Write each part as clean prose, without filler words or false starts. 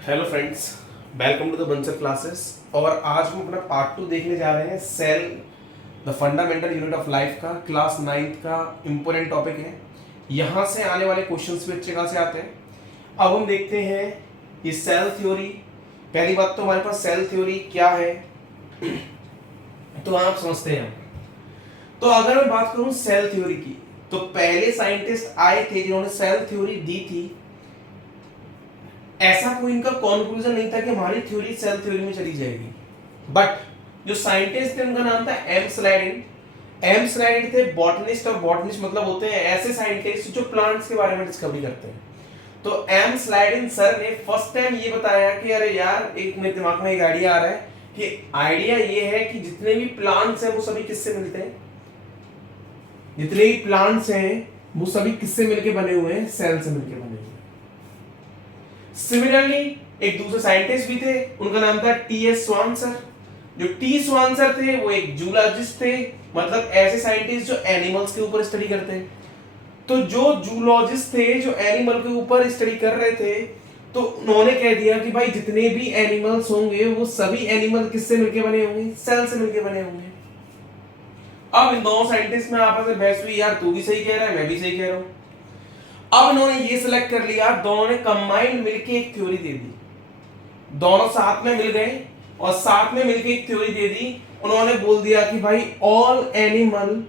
Hello friends, welcome to the Bansal classes. और आज हम अपना पार्ट 2 देखने जा रहे हैं। Cell the fundamental unit of life का क्लास 9th का इम्पोर्टेंट टॉपिक है। यहाँ से आने वाले क्वेश्चंस भी अच्छे खासे आते हैं। अब हम देखते हैं ये सेल थ्योरी। पहली बात तो हमारे पास सेल थ्योरी क्या है तो आप समझते हैं। तो अगर मैं बात करूं सेल थ्योरी की, तो पहले साइंटिस्ट आए थे जिन्होंने सेल थ्योरी दी थी। ऐसा कोई इनका कंक्लूजन नहीं था कि हमारी थ्योरी सेल थ्योरी में चली जाएगी, बट जो साइंटिस्ट थे उनका नाम था एम स्लाइडेन। एम स्लाइडेन थे बॉटनिस्ट, और बॉटनिस्ट मतलब होते हैं ऐसे साइंटिस्ट जो प्लांट्स के बारे में डिस्कवरी करते हैं। तो एम स्लाइडेन सर ने फर्स्ट टाइम ये बताया कि अरे यार, एक मेरे दिमाग में एक आइडिया आ रहा है कि आइडिया ये है कि जितने भी प्लांट्स हैं वो सभी किससे मिलते हैं, जितने भी प्लांट्स हैं वो सभी किससे मिलके बने हुए हैं, सेल से मिलके बने हुए हैं। सिमिलरली एक दूसरे साइंटिस्ट भी थे, उनका नाम था टी.एस. स्वान सर। जो टी स्वान सर थे वो एक जूलॉजिस्ट थे, मतलब ऐसे साइंटिस्ट जो एनिमल्स के ऊपर स्टडी करते हैं। तो जो जूलॉजिस्ट थे जो एनिमल के ऊपर स्टडी कर रहे थे, तो उन्होंने कह दिया कि भाई जितने भी एनिमल्स होंगे वो सभी एनिमल किससे मिलके बने होंगे, सेल से मिलके बने होंगे। अब इन दोनों साइंटिस्ट में आपस में बहस हुई, यार तू भी सही कह रहा है मैं भी सही कह रहा हूं। अब इन्होंने ये सिलेक्ट कर लिया, दोनों ने कंबाइंड मिलके एक थ्योरी दे दी। दोनों साथ में मिल गए और साथ में मिलके एक थ्योरी दे दी। उन्होंने बोल दिया कि भाई all animal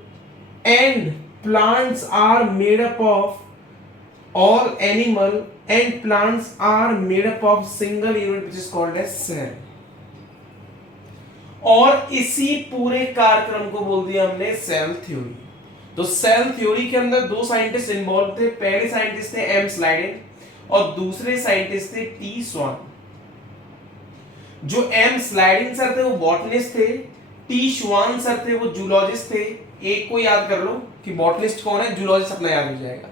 and plants are made up of all animal and plants are made up of single unit which is called as cell. और इसी पूरे कार्यक्रम को बोल दिया हमने सेल थ्योरी। तो सेल थ्योरी के अंदर दो साइंटिस्ट इन्वॉल्व थे। पहले साइंटिस्ट थे एम स्लाइडेन और दूसरे साइंटिस्ट थे टी स्वान। जो एम स्लाइडेन सर थे वो बॉटनिस्ट थे, टी स्वान सर थे वो जूलॉजिस्ट थे। एक को याद कर लो कि बॉटनिस्ट कौन है, जूलॉजिस्ट अपना याद हो जाएगा।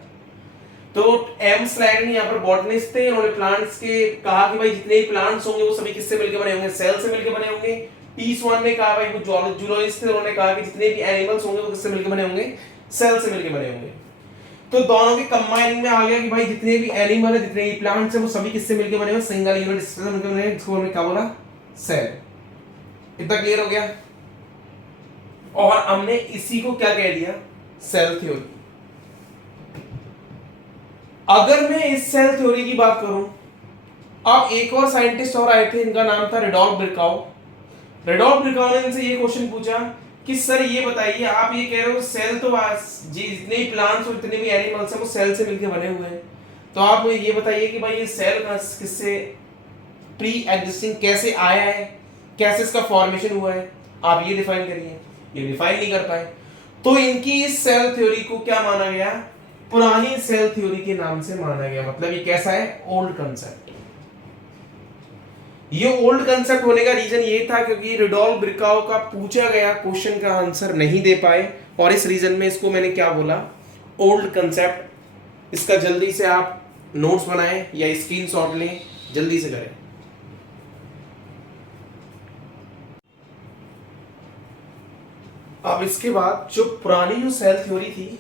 तो एम स्लाइडेन यहाँ पर बॉटनिस्ट थे, उन्होंने प्लांट्स के कहा कि भाई जितने भी प्लांट्स होंगे वो सभी किससे मिलकर बने होंगे, सेल से मिलकर बने होंगे। टी स्वान ने कहा, भाई वो जूलॉजिस्ट थे, उन्होंने कहा कि जितने भी एनिमल्स होंगे वो किससे मिलकर बने होंगे, सेल से मिलकर बने होंगे। तो दोनों के कंबाइनिंग में आ गया कि भाई जितने भी एनिमल है जितने भी प्लांट्स है वो सभी किससे मिलकर बने हुए, सिंगल यूनिट से मिलकर बने हैं, जिसको हमने क्या बोला, सेल। इतना क्लियर हो गया। और हमने इसी को क्या कह दिया, सेल थ्योरी। अगर मैं इस सेल थ्योरी की बात करूं, अब एक और साइंटिस्ट और आए थे, इनका नाम था रेडोल्फ बिरकाउ। रेडोल्फ बिरकाउ ने इनसे ये क्वेश्चन पूछा कि सर ये बताइए, आप ये कह रहे हो सेल तो जितने भी प्लांट्स और जितने भी एनिमल्स हैं वो सेल से मिलकर बने हुए हैं, तो आप मुझे ये बताइए कि भाई ये सेल किससे प्री एग्जिस्टिंग कैसे आया है, कैसे इसका फॉर्मेशन हुआ है, आप ये डिफाइन करिए। ये डिफाइन नहीं कर पाए, तो इनकी इस सेल थ्योरी को क्या माना गया, पुरानी सेल थ्योरी के नाम से माना गया। मतलब ये कैसा है, ओल्ड कंसेप्ट। ये ओल्ड कंसेप्ट होने का रीजन ये था क्योंकि रेडोल्फ बिरकाउ का पूछा गया क्वेश्चन का आंसर नहीं दे पाए, और इस रीजन में इसको मैंने क्या बोला, ओल्ड कंसेप्ट। इसका जल्दी से आप नोट्स बनाएं या स्क्रीनशॉट लें, जल्दी से करें। अब इसके बाद जो पुरानी जो सेल थ्योरी थी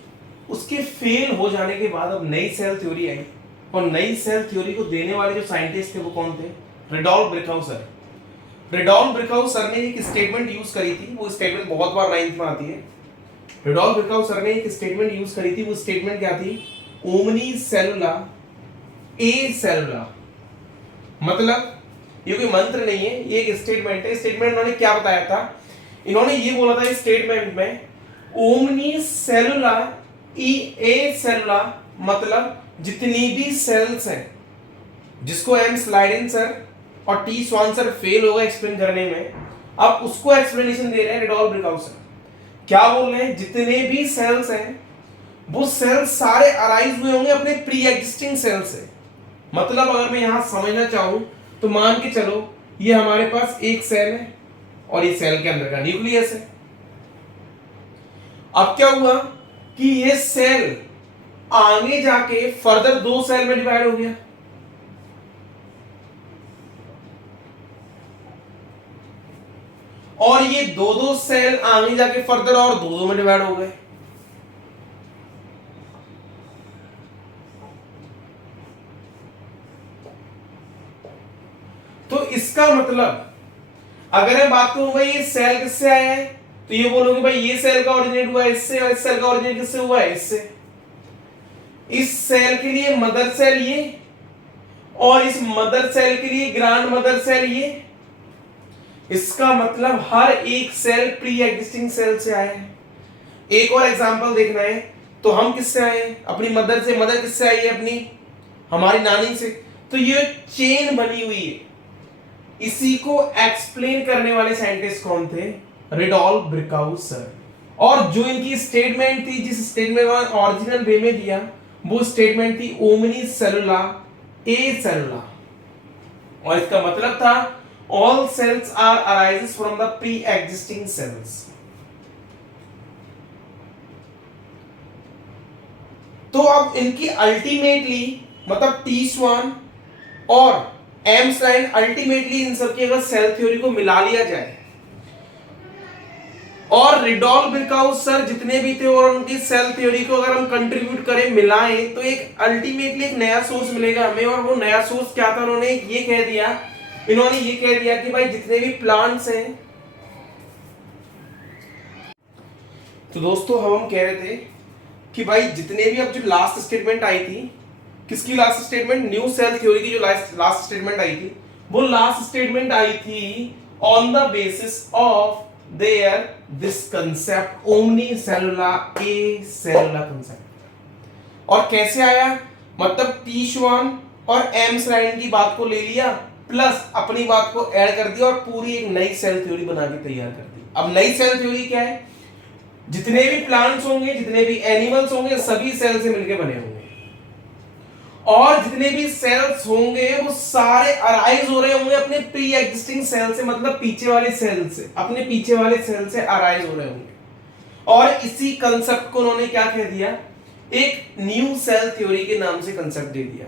उसके फेल हो जाने के बाद अब नई सेल थ्योरी आई, और नई सेल थ्योरी को देने वाले जो साइंटिस्ट थे वो कौन थे, रेडोल्फ बिरकाउ सर। रेडोल्फ बिरकाउ सर ने एक स्टेटमेंट यूज करी थी, वो स्टेटमेंट बहुत बार 9th में आती है। रेडोल्फ बिरकाउ सर ने एक स्टेटमेंट यूज करी थी, वो स्टेटमेंट क्या थी, ओमनी सेलुला ए सेलुला। मतलब ये कोई मंत्र नहीं है, ये एक स्टेटमेंट है। स्टेटमेंट उन्होंने क्या बताया था, इन्होंने ये बोला था इस स्टेटमेंट में, ओमनी सेलुला ए सेलुला, मतलब जितनी भी सेल्स हैं, जिसको एम स्लाइडेन सर और टी स्वान सर फेल होगा एक्सप्लेन करने में, अब उसको एक्सप्लेनेशन दे रहे हैं रेडोल्फ बिरकाउ सर। क्या बोल रहे हैं, जितने भी सेल्स हैं वो सेल्स सारे अराइज हुए होंगे अपने प्री एग्जिस्टिंग सेल से। मतलब अगर मैं यहां समझना चाहूं तो मान के चलो ये हमारे पास एक सेल है और ये सेल के अंदर का न्यूक्लियस है। अब क्या हुआ कि ये सेल आगे जाके फर्दर दो सेल में डिवाइड हो गया। और ये दो दो सेल आगे जाके फर्दर और दो दो में डिवाइड हो गए। इसका मतलब अगर मैं बात करूं भाई ये सेल किससे आया है, तो ये बोलोगे भाई ये सेल का ओरिजिनेट हुआ है इससे, और इस सेल का ओरिजिनेट किससे हुआ है, इससे। इस सेल के लिए मदर सेल ये, और इस मदर सेल के लिए ग्रांड मदर सेल ये। इसका मतलब हर एक सेल प्री एग्जिस्टिंग सेल से आया है। एक और एग्जांपल देखना है, तो हम किससे आए हैं, अपनी मदर से। मदर किससे आई है, अपनी हमारी नानी से। तो ये चेन बनी हुई है। इसी को एक्सप्लेन करने वाले साइंटिस्ट कौन थे, रिडोल्फ ब्रिकाउ सर। और जो इनकी स्टेटमेंट थी, जिस स्टेटमेंट ओरिजिनल वे में दिया, वो स्टेटमेंट थी ओमनी सेलुला ए सेलुला। और इसका मतलब था all cells are arises from the pre existing cells. तो अब इनकी अल्टीमेटली मतलब टी स्वान और एम स्लाइन, अल्टीमेटली इन सबकी अगर सेल थ्योरी को मिला लिया जाए, और रिडोल्फ ब्रिकाउ सर जितने भी थे और उनकी सेल थ्योरी को अगर हम कंट्रीब्यूट करें, मिलाएं, तो एक अल्टीमेटली एक नया सोर्स मिलेगा हमें। और वो नया सोर्स क्या था, इन्होंने ये कह दिया कि भाई जितने भी प्लांट्स हैं। तो दोस्तों हम कह रहे थे कि भाई जितने भी, अब जो लास्ट स्टेटमेंट आई थी, किसकी last statement, new cell theory की जो लास्ट स्टेटमेंट आई थी, वो लास्ट स्टेटमेंट आई थी on the basis of their this concept omni cellula e cellula concept. और कैसे आया, मतलब टी श्वान और एम स्लाइन की बात को ले लिया, प्लस अपनी बात को ऐड कर दिया, और पूरी एक नई सेल थ्योरी बना के तैयार कर दी। अब नई सेल थ्योरी क्या है, जितने भी प्लांट्स होंगे, जितने भी एनिमल्स होंगे, सभी सेल से मिलकर बने होंगे, और जितने भी सेल्स होंगे वो सारे अराइज हो रहे होंगे अपने प्री एग्जिस्टिंग सेल से, मतलब पीछे वाले सेल से, अपने पीछे वाले सेल से अराइज हो रहे होंगे। और इसी कंसेप्ट को उन्होंने क्या कह दिया, एक न्यू सेल थ्योरी के नाम से कंसेप्ट दे दिया।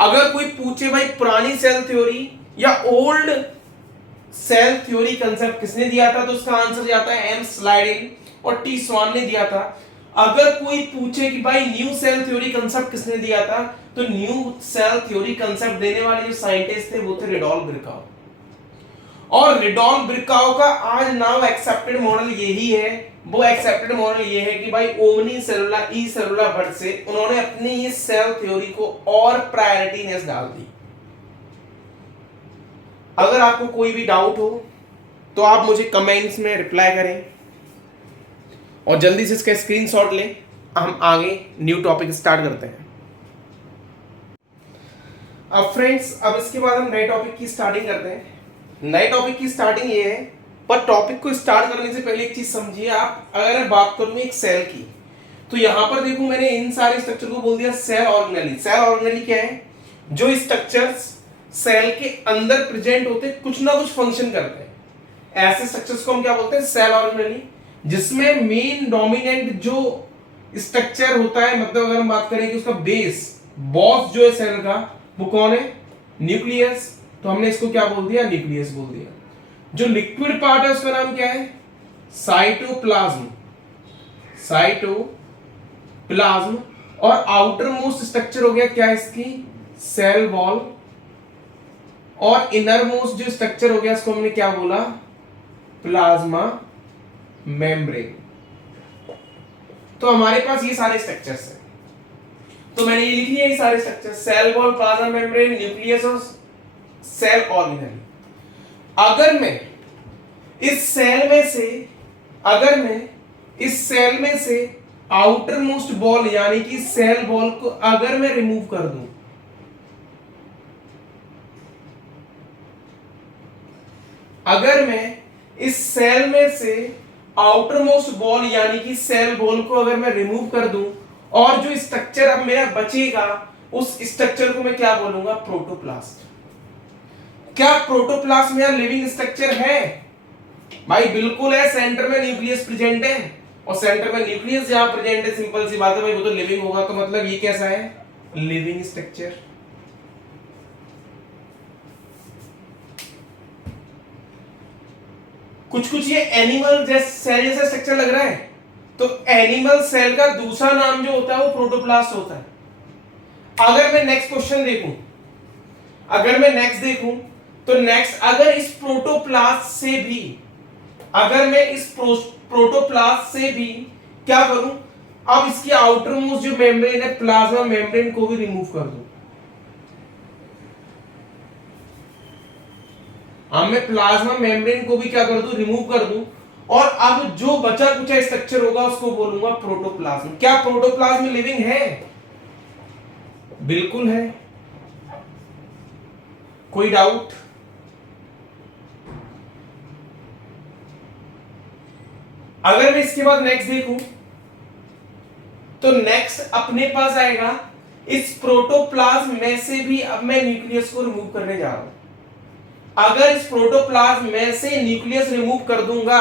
अगर कोई पूछे भाई पुरानी सेल थ्योरी या ओल्ड सेल थ्योरी कंसेप्ट किसने दिया था, तो उसका आंसर जाता है एम स्लाइडिन और टी स्वान ने दिया था। अगर कोई पूछे कि भाई न्यू सेल थ्योरी कंसेप्ट किसने दिया था, तो न्यू सेल थ्योरी कंसेप्ट देने वाले जो साइंटिस्ट थे वो थे रिडोल्फ ब्रिकाउ। और रिडोल्फ ब्रिकाउ का आज नाउ एक्सेप्टेड मॉडल यही है। वो एक्सेप्टेड मॉडल ये है कि भाई ओमनी सेलुला ई सेलुला बट से उन्होंने अपनी इस सेल थ्योरी को और प्रायोरिटीनेस डाल दी। अगर आपको कोई भी डाउट हो तो आप मुझे कमेंट्स में रिप्लाई करें, और जल्दी से इसका स्क्रीनशॉट लें। हम आगे न्यू टॉपिक स्टार्ट करते हैं। अब फ्रेंड्स, अब इसके बाद हम नए टॉपिक की स्टार्टिंग करते हैं। नए टॉपिक की स्टार्टिंग ये है, पर टॉपिक को स्टार्ट करने से पहले एक चीज समझिए आप। अगर मैं बात करूं एक सेल की, तो यहां पर देखो मैंने इन सारे स्ट्रक्चर को बोल दिया सेल ऑर्गेनेली। सेल ऑर्गेनेली क्या है, जो स्ट्रक्चर्स सेल के अंदर प्रेजेंट होते कुछ ना कुछ फंक्शन करते हैं, ऐसे स्ट्रक्चर्स को हम क्या बोलते हैं, सेल ऑर्गेनेली। जिसमें मेन डोमिनेंट जो स्ट्रक्चर होता है, मतलब अगर हम बात करें कि उसका बेस बॉस जो है सेल का, वो कौन है, न्यूक्लियस। तो हमने इसको क्या बोल दिया, न्यूक्लियस बोल दिया। जो लिक्विड पार्ट है उसका नाम क्या है, साइटोप्लाज्म। साइटोप्लाज्म। और आउटर मोस्ट स्ट्रक्चर हो गया क्या इसकी, सेल वॉल। और इनर मोस्ट जो स्ट्रक्चर हो गया इसको हमने क्या बोला, प्लाज्मा मेम्ब्रेन। तो हमारे पास ये सारे स्ट्रक्चर्स हैं, तो मैंने ये लिख लिया ये सारे structure, cell wall, plasma membrane, nucleus और सेल ऑर्गेनेल। अगर मैं इस सेल में से आउटर मोस्ट बॉल यानी कि सेल बॉल को अगर मैं रिमूव कर दूं, अगर मैं इस सेल में से आउटर मोस्ट बॉल यानी कि सेल बॉल को अगर मैं रिमूव कर दूं, और जो स्ट्रक्चर अब मेरा बचेगा उस स्ट्रक्चर को मैं क्या बोलूंगा, प्रोटोप्लास्ट। क्या प्रोटोप्लास्ट में लिविंग स्ट्रक्चर है, भाई बिल्कुल है। सेंटर में न्यूक्लियस प्रेजेंट है, और सेंटर में न्यूक्लियस जहां प्रेजेंट है, सिंपल सी बात है भाई, वो तो लिविंग होगा। तो मतलब ये कैसा है, लिविंग स्ट्रक्चर। कुछ ये एनिमल सेल जैसा स्ट्रक्चर लग रहा है, तो एनिमल सेल का दूसरा नाम जो होता है वो प्रोटोप्लास्ट होता है। अगर मैं नेक्स्ट क्वेश्चन देखूं, तो नेक्स्ट अगर इस प्रोटोप्लास्ट से भी, अगर मैं इस प्रोटोप्लास्ट से भी क्या करूं, अब इसकी आउटर मोस्ट जो मेम्ब्रेन है प्लाज्मा मेम्ब्रेन को भी रिमूव कर दूं। अब मैं प्लाज्मा मेम्ब्रेन को भी क्या कर दूं, रिमूव कर दूं, और अब जो बचा कुचा स्ट्रक्चर होगा उसको बोलूंगा प्रोटोप्लाज्म। क्या प्रोटोप्लाज्म लिविंग है? बिल्कुल है। कोई डाउट? अगर मैं इसके बाद नेक्स्ट देखूं तो नेक्स्ट अपने पास आएगा इस प्रोटोप्लाज्म में से भी अब मैं न्यूक्लियस को रिमूव करने जा रहा हूं। अगर इस प्रोटोप्लाज्म में से न्यूक्लियस रिमूव कर दूंगा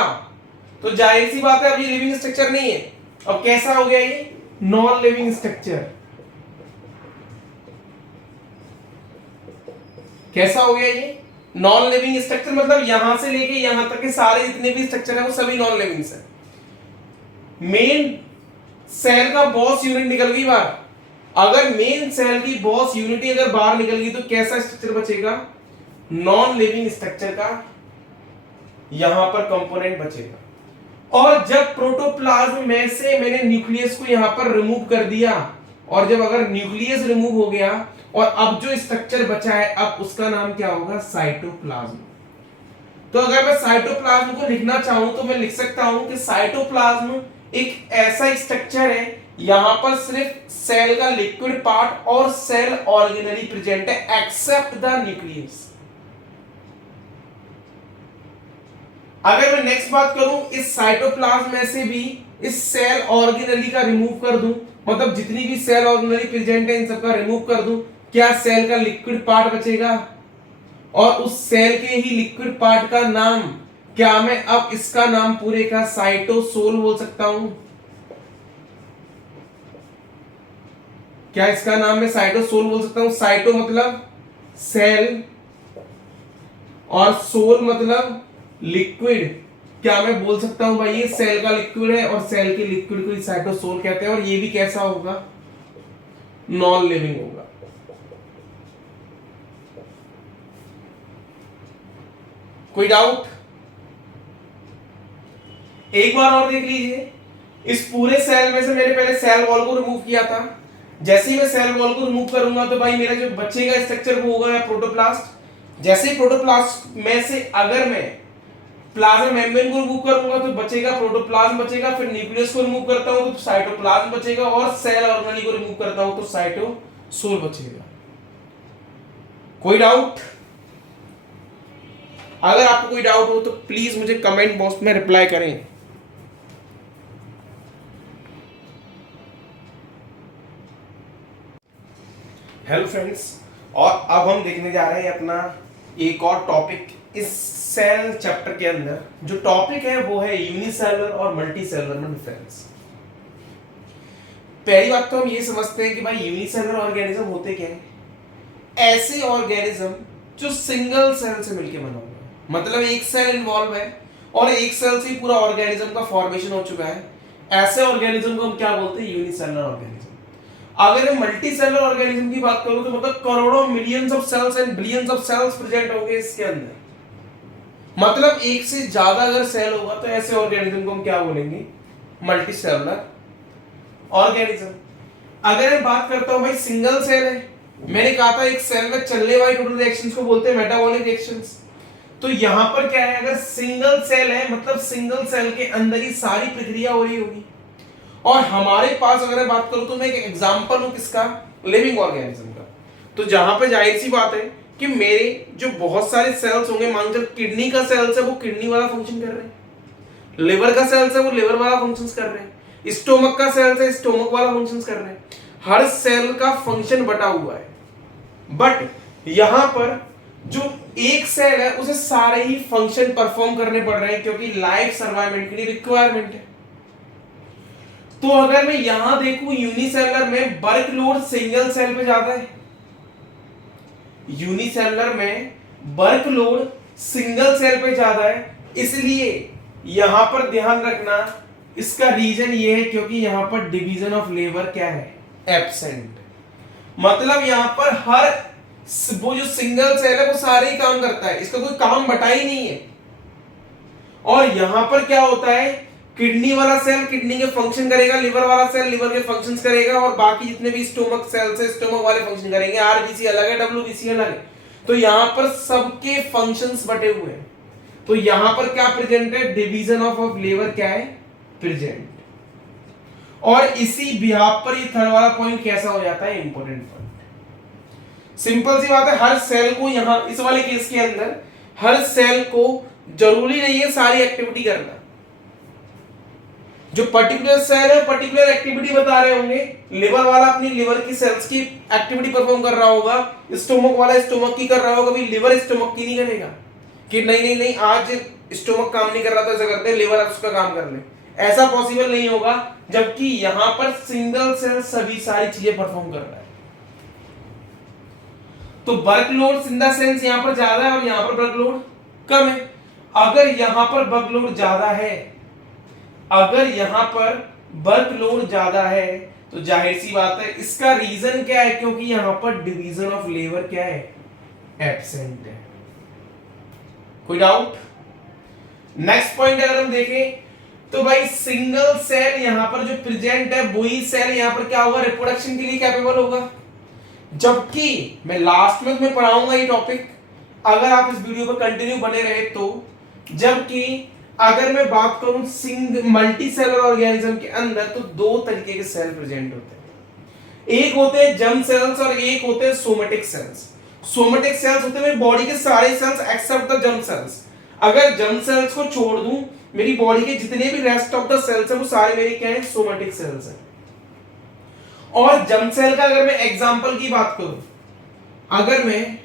तो जाहिर सी बात है अब ये लिविंग स्ट्रक्चर नहीं है। अब कैसा हो गया ये? Non living structure. कैसा हो गया ये? Non living structure. मतलब यहां से लेके यहां तक के सारे जितने भी स्ट्रक्चर है वो सभी नॉन लिविंग है। मेन सेल का बॉस यूनिट निकल गई बाहर। अगर मेन सेल की बॉस यूनिट अगर बाहर निकल गई तो कैसा स्ट्रक्चर बचेगा? नॉन लिविंग स्ट्रक्चर का यहां पर कंपोनेंट बचेगा। और जब प्रोटोप्लाज्म में से मैंने न्यूक्लियस को यहां पर रिमूव कर दिया, और जब अगर न्यूक्लियस रिमूव हो गया और अब जो स्ट्रक्चर बचा है अब उसका नाम क्या होगा? साइटोप्लाज्म। तो अगर मैं साइटोप्लाज्म को लिखना चाहूं तो मैं लिख सकता हूं कि साइटोप्लाज्म एक ऐसा स्ट्रक्चर है यहां पर सिर्फ सेल का लिक्विड पार्ट और सेल ऑर्गेनली प्रेजेंट है एक्सेप्ट द न्यूक्लियस। अगर मैं नेक्स्ट बात करूं, इस साइटोप्लाज्म में से भी इस सेल ऑर्गेनली का रिमूव कर दूं, मतलब जितनी भी सेल ऑर्गेनली प्रेजेंट है इन सबका रिमूव कर दूं, क्या सेल का लिक्विड पार्ट बचेगा? और उस सेल के ही लिक्विड पार्ट का नाम क्या मैं अब इसका नाम पूरे का साइटोसोल बोल सकता हूं? क्या इसका नाम मैं साइटोसोल बोल सकता हूं? साइटो मतलब सेल और सोल मतलब लिक्विड। क्या मैं बोल सकता हूं भाई ये सेल का लिक्विड है और सेल के लिक्विड को साइटोसोल कहते हैं, और ये भी कैसा होगा? नॉन लिविंग होगा। कोई डाउट? एक बार और देख लीजिए, इस पूरे सेल में से मैंने पहले सेल वॉल को रिमूव किया था। जैसे ही मैं सेल वॉल को रिमूव करूंगा तो भाई मेरा जो बचेगा स्ट्रक्चर वो होगा प्रोटोप्लास्ट। जैसे ही प्रोटोप्लास्ट में से अगर मैं प्लाज्मा मेम्ब्रेन को रिमूव करूंगा तो बचेगा प्रोटोप्लाज्म बचेगा, फिर न्यूक्लियस को रिमूव करता हूं तो साइटोप्लाज्म बचेगा, और सेल ऑर्गेनली को रिमूव करता हूं तो साइटोसोल बचेगा। कोई डाउट? अगर आपको कोई डाउट हो तो प्लीज मुझे कमेंट बॉक्स में रिप्लाई करें। हेलो फ्रेंड्स, और अब हम देखने जा रहे हैं अपना एक और टॉपिक इस सेल चैप्टर के अंदर। जो टॉपिक है वो है यूनिसेलुलर और मल्टीसेलुलर में डिफरेंस। पहली बात तो हम ये समझते हैं कि भाई यूनिसेलुलर ऑर्गेनिज्म होते क्या है? ऐसे ऑर्गेनिज्म जो सिंगल सेल से मिलकर बना हुआ है, मतलब एक सेल इन्वॉल्व है और एक सेल से पूरा ऑर्गेनिज्म का फॉर्मेशन हो चुका है, ऐसे ऑर्गेनिज्म को हम क्या बोलते हैं? Unicellular organism. अगर मैं मल्टीसेलुलर ऑर्गेनिज्म की बात करूं तो मतलब करोड़ों millions of cells and billions of cells present होंगे इसके अंदर, मतलब एक से ज्यादा अगर सेल होगा तो ऐसे ऑर्गेनिज्म को हम क्या बोलेंगे? Multicellular organism. अगर मैं बात करता हूं भाई सिंगल सेल है, मैंने कहा था एक सेल में चलने वाली टोटल रिएक्शंस को बोलते हैं मेटाबॉलिक रिएक्शंस। तो यहां पर क्या है, अगर सिंगल सेल है मतलब सिंगल सेल के अंदर ही सारी प्रक्रिया हो रही होगी। और हमारे पास अगर मैं बात करूं तो मैं एक एग्जांपल हूं किसका? लिविंग ऑर्गेनिज्म का। तो जहां पे जाहिर सी बात है कि मेरे जो बहुत सारे सेल्स होंगे, मान लो किडनी का सेल्स है वो किडनी वाला फंक्शन कर रहे हैं, लिवर का सेल्स है वो लिवर वाला फंक्शंस कर रहे हैं, स्टोमक का सेल्स है स्टोमक वाला फंक्शंस कर रहे हैं। हर सेल का फंक्शन बटा हुआ है, बट यहां पर जो एक सेल है उसे सारे ही फंक्शन परफॉर्म करने पड़ रहे हैं क्योंकि लाइफ सर्वाइवमेंट के लिए रिक्वायरमेंट है। तो अगर मैं यहां देखूं यूनिसेलुलर में वर्क लोड सिंगल सेल पे ज्यादा है, यूनिसेलुलर में वर्क लोड सिंगल सेल पे ज्यादा है, इसलिए यहां पर ध्यान रखना इसका रीजन ये है क्योंकि यहां पर डिवीजन ऑफ लेबर क्या है? एब्सेंट। मतलब यहां पर हर वो जो सिंगल सेल है वो सारे ही काम करता है, इसका कोई काम बटा ही नहीं है। और यहां पर क्या होता है, किडनी वाला सेल किडनी के फंक्शन करेगा, लिवर वाला सेल लिवर के फंक्शंस करेगा, और बाकी जितने भी स्टोमक सेल्स है स्टोमक वाले फंक्शन करेंगे। आरबीसी अलग है, डब्ल्यूबीसी अलग है, तो यहां पर सबके फंक्शंस बटे हुए हैं। तो यहां पर क्या प्रेजेंट है, डिवीजन ऑफ लिवर क्या है, प्रेजेंट। और इसी बिहाफ पर ये थर्ड वाला पॉइंट कैसा हो जाता है, इंपॉर्टेंट पॉइंट। सिंपल सी बात है, हर सेल को यहां इस वाले केस के अंदर हर सेल को जरूरी नहीं है सारी एक्टिविटी करना। जो पर्टिकुलर सेल है पर्टिकुलर एक्टिविटी बता रहे होंगे, लिवर वाला अपनी लिवर की सेल्स की एक्टिविटी परफॉर्म कर रहा होगा, स्टोमक वाला स्टोमक की कर रहा होगा, कभी लिवर स्टोमक की नहीं करेगा कि नहीं नहीं नहीं आज स्टोमक काम नहीं कर रहा तो ऐसा करते हैं लिवर उसका काम कर ले, ऐसा पॉसिबल नहीं होगा। जबकि यहां पर सिंगल सेल सभी सारी चीजें परफॉर्म कर रहा है। तो वर्कलोड इन द सेंस यहां पर ज्यादा है और यहां पर वर्कलोड कम है। अगर यहां पर वर्कलोड ज्यादा है, अगर यहां पर वर्कलोड ज्यादा है तो जाहिर सी बात है इसका रीजन क्या है, क्योंकि यहां पर डिवीजन ऑफ लेबर क्या है, एब्सेंट है। कोई डाउट? नेक्स्ट पॉइंट अगर हम देखें तो भाई सिंगल सेल यहां पर जो प्रेजेंट है वही सेल यहां पर क्या होगा, रिप्रोडक्शन के लिए कैपेबल होगा। जबकि मैं लास्ट में तुम्हें पढ़ाऊंगा ये टॉपिक, अगर आप इस वीडियो पर कंटिन्यू बने रहे तो, जबकि अगर मैं बात करूं सिंगल मल्टी सेलर ऑर्गेनिज्म के अंदर तो दो तरीके के सेल प्रेजेंट होते हैं, एक होते हैं जर्म सेल्स और एक होते हैं सोमेटिक सेल्स। सोमेटिक सेल्स होते हैं बॉडी के सारे cells except the germ cells. अगर जर्म सेल्स को छोड़ दूं, मेरी बॉडी के जितने भी रेस्ट ऑफ द सेल्स है वो सारे मेरे क्या है, सोमेटिक सेल्स हैं। और जर्म सेल का अगर मैं एग्जांपल की बात करूं, अगर मैं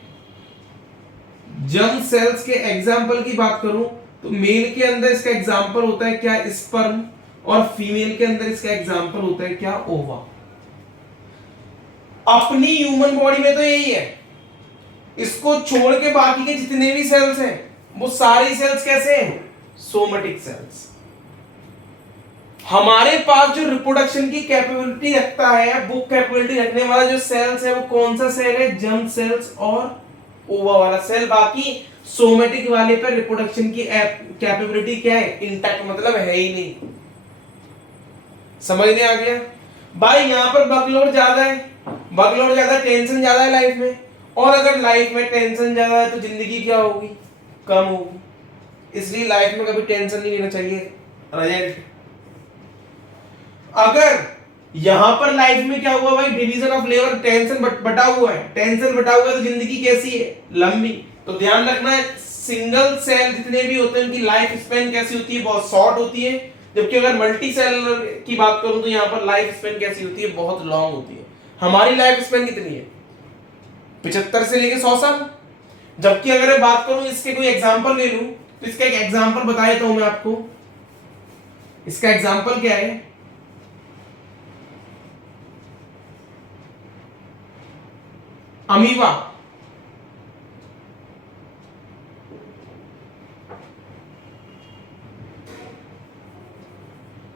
जर्म सेल्स के एग्जांपल की बात करूं तो मेल के अंदर इसका एग्जांपल होता है क्या, स्पर्म, और फीमेल के अंदर इसका एग्जांपल होता है क्या, ओवा। अपनी ह्यूमन बॉडी में तो यही है, इसको छोड़ के बाकी के जितने भी सेल्स हैं वो सारे सेल्स कैसे हैं, सोमेटिक सेल्स। हमारे पास जो रिप्रोडक्शन की कैपेबिलिटी रखता है, वो कैपेबिलिटी रखने वाला जो सेल्स है वो कौन सा सेल है, जर्म सेल्स और ओवा वाला सेल। बाकी सोमेटिक वाले पर रिप्रोडक्शन की कैपेबिलिटी क्या है, इंटैक्ट, मतलब है ही नहीं। समझ में आ गया भाई? यहां पर वर्कलोड ज्यादा है, वर्कलोड ज्यादा, टेंशन ज्यादा है लाइफ में, और अगर लाइफ में टेंशन ज्यादा है तो जिंदगी क्या होगी, कम होगी। इसलिए लाइफ में कभी टेंशन नहीं लेना चाहिए। रिजल्ट अगर यहां पर लाइफ में क्या हुआ भाई, डिवीजन ऑफ लेबर, टेंशन बटा हुआ है, टेंशन बटा हुआ है तो जिंदगी कैसी है, लंबी। तो ध्यान रखना है सिंगल सेल जितने भी होते हैं उनकी लाइफ स्पेन कैसी होती है, बहुत शॉर्ट होती है। जबकि अगर मल्टी सेलुलर की बात करूं तो यहां पर लाइफ स्पेन कैसी होती है, बहुत लॉन्ग होती है। हमारी लाइफ स्पेन कितनी है, 75 से लेके 100 साल। जबकि अगर मैं बात करूं इसके कोई एग्जांपल ले लूं तो इसका एक एग्जांपल बता देता हूं मैं आपको। इसका एग्जांपल क्या है, अमीबा।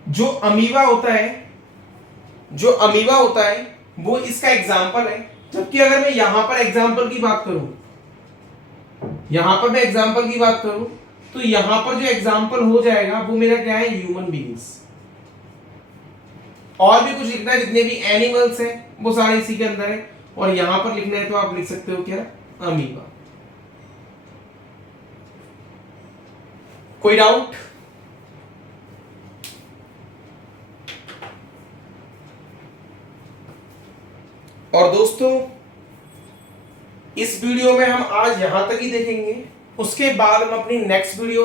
जो अमीबा होता है, जो अमीबा होता है वो इसका एग्जाम्पल है। जबकि अगर मैं यहां पर एग्जाम्पल की बात करूं, यहां पर मैं एग्जाम्पल की बात करूं तो यहां पर जो एग्जाम्पल हो जाएगा वो मेरा क्या है, ह्यूमन बीइंग्स। और भी कुछ लिखना है, जितने भी एनिमल्स हैं वो सारे इसी के अंदर है। और यहां पर लिखना है तो आप लिख सकते हो क्या, अमीबा। कोई डाउट? और दोस्तों इस वीडियो में हम आज यहां तक ही देखेंगे, उसके बाद हम अपनी नेक्स्ट वीडियो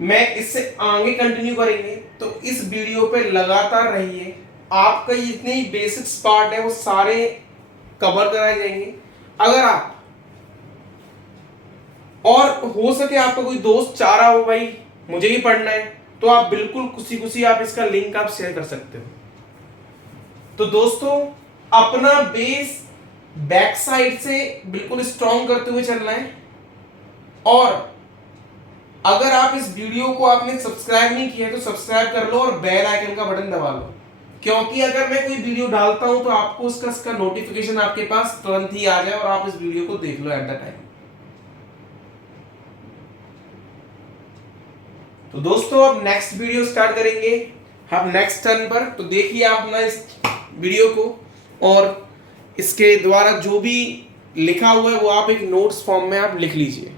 में इससे आगे कंटिन्यू करेंगे। तो इस वीडियो पे लगातार रहिए, आपका जितने ही बेसिक्स पार्ट है वो सारे कवर कराए जाएंगे। अगर आप और हो सके आपका कोई दोस्त चाह रहा हो भाई मुझे भी पढ़ना है, तो आप बिल्कुल खुशी खुशी आप इसका लिंक आप शेयर कर सकते हो। तो दोस्तों अपना बेस बैक साइड से बिल्कुल स्ट्रॉन्ग करते हुए चलना है। और अगर आप इस वीडियो को आपने सब्सक्राइब नहीं किया है तो सब्सक्राइब कर लो और बेल आइकन का बटन दबा लो, क्योंकि अगर मैं कोई वीडियो डालता हूं तो आपको उसका नोटिफिकेशन आपके पास तुरंत ही आ जाए और आप इस वीडियो को देख लो एट द टाइम। तो दोस्तों अब नेक्स्ट वीडियो स्टार्ट करेंगे हम नेक्स्ट टर्न पर। तो देखिए आप अपना इस वीडियो को, और इसके द्वारा जो भी लिखा हुआ है वो आप एक नोट्स फॉर्म में आप लिख लीजिए।